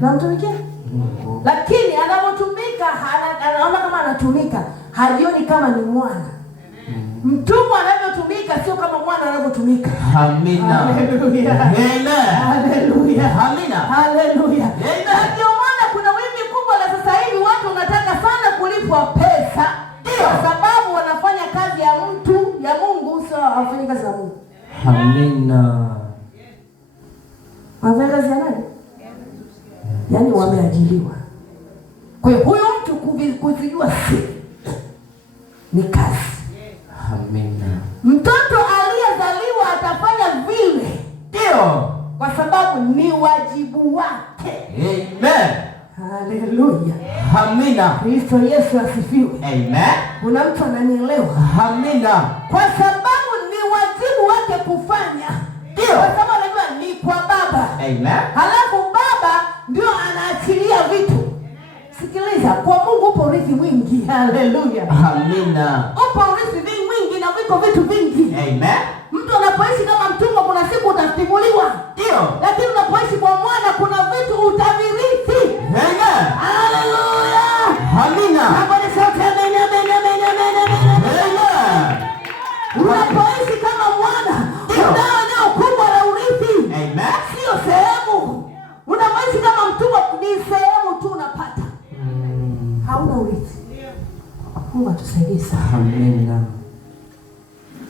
Namtumikia. Lakini anapotumika anaona kama anatumika, hajioni kama ni mwana. Mtumwa anavyotumika sio kama mwana anavyotumika. Amina. Haleluya. Amen. Haleluya. Amina. Haleluya. Ndio maana kuna wimbi kubwa la sasa hivi, watu wanataka sana kulipwa pesa kwa sababu wanafanya kazi ya mtu ya Mungu, sio afanye kazi ya Mungu. Amina. Wanafanya kazi ya nani? Yaani wameajiriwa. Kwa hiyo huyo mtu kuzijua siri ni kazi. Amina. Mtoto aliyezaliwa atafanya vile, ndio, kwa sababu ni wajibu wake. Amen. Haleluya. Amina. Kristo Yesu asifiwe. Amen. Kuna mtu ananielewa? Amina. Kwa sababu ni wajibu wake kufanya. Ndio. Kwa sababu anajua ni kwa Baba. Amen. Halafu Baba ndio anaachilia vitu. Sikiliza, kwa Mungu upo urithi mwingi. Haleluya. Amina. Upo urithi mwingi na viko vitu vingi. Amen. Mtu anapoishi kama mtumwa kuna siku utatimuliwa. Ndio. Lakini unapoishi kwa mwana kuna vitu utavirithi. Amen. Haleluya. Amina. Habari sauti amen amen amen amen amen. Amen. Unapoishi kama mwana, unao eneo kubwa la urithi. Amen. Sio sehemu. Unapoishi kama mtumwa ni sehemu tu unapata. Hauna urithi. Mungu atusaidie sana. Amina.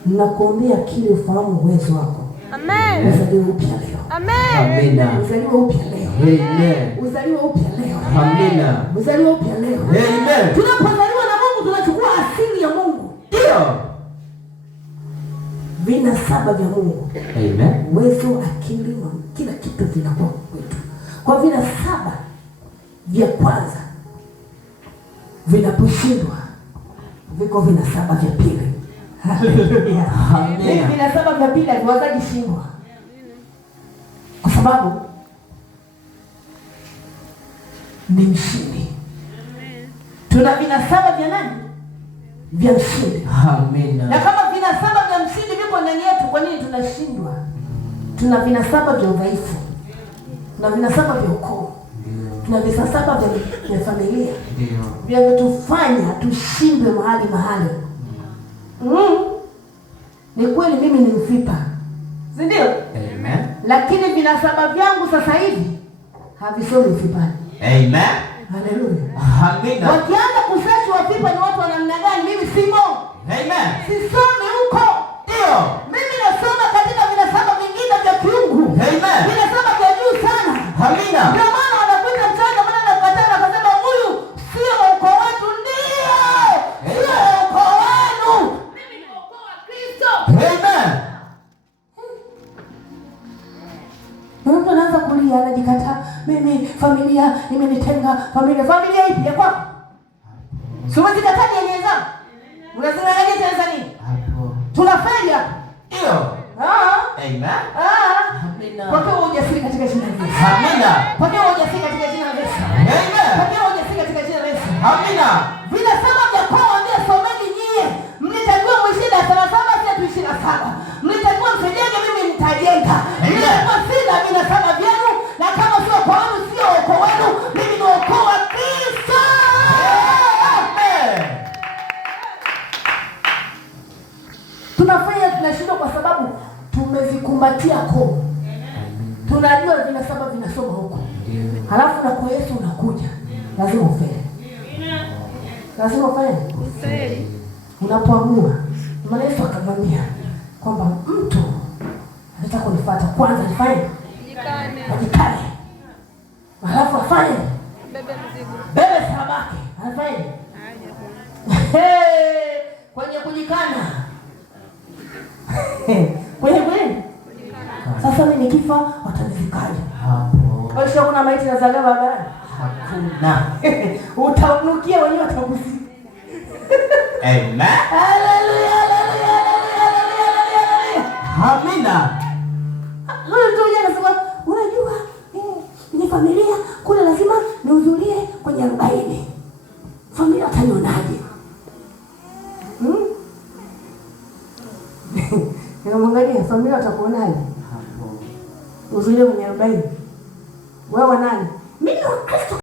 Ninakuombea kile ufahamu uwezo wako. Amen. Uzaliwe upya leo. Amen. Amina. Uzaliwe upya leo. Amen. Uzaliwe upya leo. Amina. Uzaliwe upya leo. Amen. Tunapozaliwa na Mungu tunachukua asili ya Mungu. Ndio. Vina saba vya Mungu. Amen. Uwezo, akili, kila kitu vinakuwa kwetu. Kwa vina saba vya kwanza vinaposhindwa, viko vina saba vya pili. Haleluya. Amen. Vina saba vya pili haviwezi shindwa. Kwa sababu ni mshindi. Tuna vina saba vya nani? Vya mshindi. Amina. Na kama vina saba vya mshindi vipo ndani yetu, kwa nini tunashindwa? Tuna vina saba vya udhaifu. Tuna vina saba vya ukoo. Tuna vina saba vya familia. Ndio. Vya kutufanya tushindwe mahali. Ni kweli mimi ni mfipa. Si ndio? Amen. Lakini vina saba vyangu sasa hivi havisomi mfipani. Amen. Haleluya. Amina. Wakianza kusearch wafipa ni watu wa namna gani, mimi simo. Amen. Sisomi huko. Ndio. Mimi nasoma katika vina saba vingine vya kiungu. Amen. Vina saba vya juu sana. Amina. Ndio maana wanakuita mchana, maana nakataa na kusema huyu sio ukoo wetu. Ndio. Sio ukoo wenu. Mimi ni ukoo wa Kristo. Amen. Mtu anaanza kulia, anajikataa. Mimi familia imenitenga. Familia ipi ya kwako? Sio mzikataa yenyewe zangu. Unasema yeye Tanzania. Hapo. Tunafeli hapo. Ndio. Amen. Amina. Pokea ujasiri katika jina la Yesu. Amina. Pokea ujasiri katika jina la Yesu. Amen. Pokea ujasiri katika jina la Yesu. Amina. Vile saba vya kwao ndio someni nyie. Mlitakiwa mwishi darasa la 7 sio tu 27. Mlitakiwa msijenge, mimi nitajenga. Mlitakiwa sina vile saba vyenu, na kama sio kwa wenu sio ukoo wenu, mimi ni ukoo wa Kristo. Amen. Tunafanya tunashindwa kwa sababu tumezikumbatia koo. Tunajua vina saba vinasoma huko. Halafu na kwa Yesu unakuja. Lazima ufanye. Lazima ufanye. Unapoamua. Maana Yesu akamwambia kwamba mtu anataka kunifuata kwanza nifanye. Ajikane. Halafu afanye. Bebe sabaki. Afanye. Kwenye kujikana. Kwenye sasa mimi nikifa watanizikaje? Hapo. Kwa hiyo kuna maiti nazaliwa barabarani? Hakuna. Utanukia wenyewe utakusi. Amen. Haleluya, haleluya, haleluya. Amina. Huyu tu yeye anasema, unajua ni familia kule lazima nihudhurie kwenye 40. Familia watanionaje? Nikamwangalia familia watakuonaje? Hapo. Uzuri kwenye 40. Wewe nani? Mimi ni Mkristo.